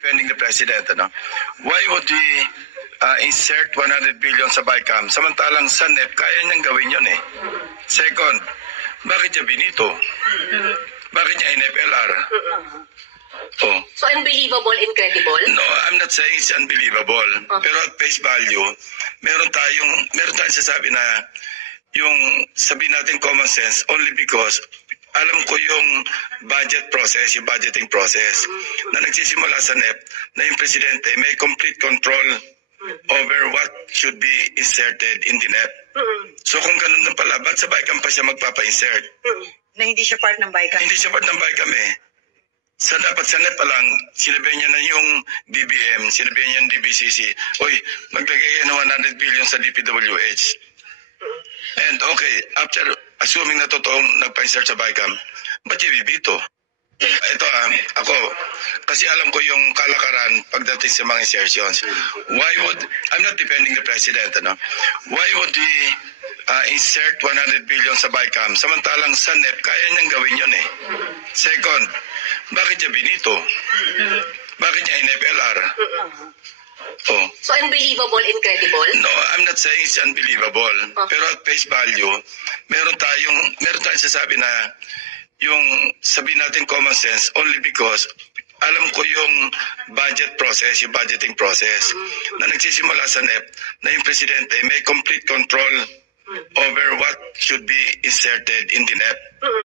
Defending the president, ano? Why would we insert 100 billion sa BICAM samantalang sa NEP kaya niyang gawin yun eh? Second, bakit niya binito? Bakit niya NFLR? Oh. So unbelievable, incredible? No, I'm not saying it's unbelievable. Okay. Pero at face value, meron tayong sasabi na yung sabihin natin common sense only because alam ko yung budget process, yung budgeting process na nagsisimula sa NEP na yung presidente may complete control over what should be inserted in the NEP. So kung ganun na pala, ba't sa BICAM pa siya magpapa-insert? Na hindi siya part ng BICAM. Hindi siya part ng BICAM eh. Dapat sa NEP pa lang, sinabihan niya na yung DBM, sinabihan niya yung DBCC, oy, maglagay kayo ng 100 billion sa DPWH. And okay, after assuming na totoong nagpa-insert sa BICAM, ba't yung bibito? Ito ako, kasi alam ko yung kalakaran pagdating sa mga insertions. Why would, I'm not defending the president, ano? Why would we insert 100 billion sa BICAM samantalang sa NEP kaya niyang gawin yun eh? Second, bakit niya binito? Bakit niya NFLR? Oh. So unbelievable, incredible? No, I'm not saying it's unbelievable. Okay. Pero at face value, meron tayong sasabi na yung sabihin natin common sense only because alam ko yung budget process, yung budgeting process na nagsisimula sa NEP na yung presidente may complete control over what should be inserted in the NEP.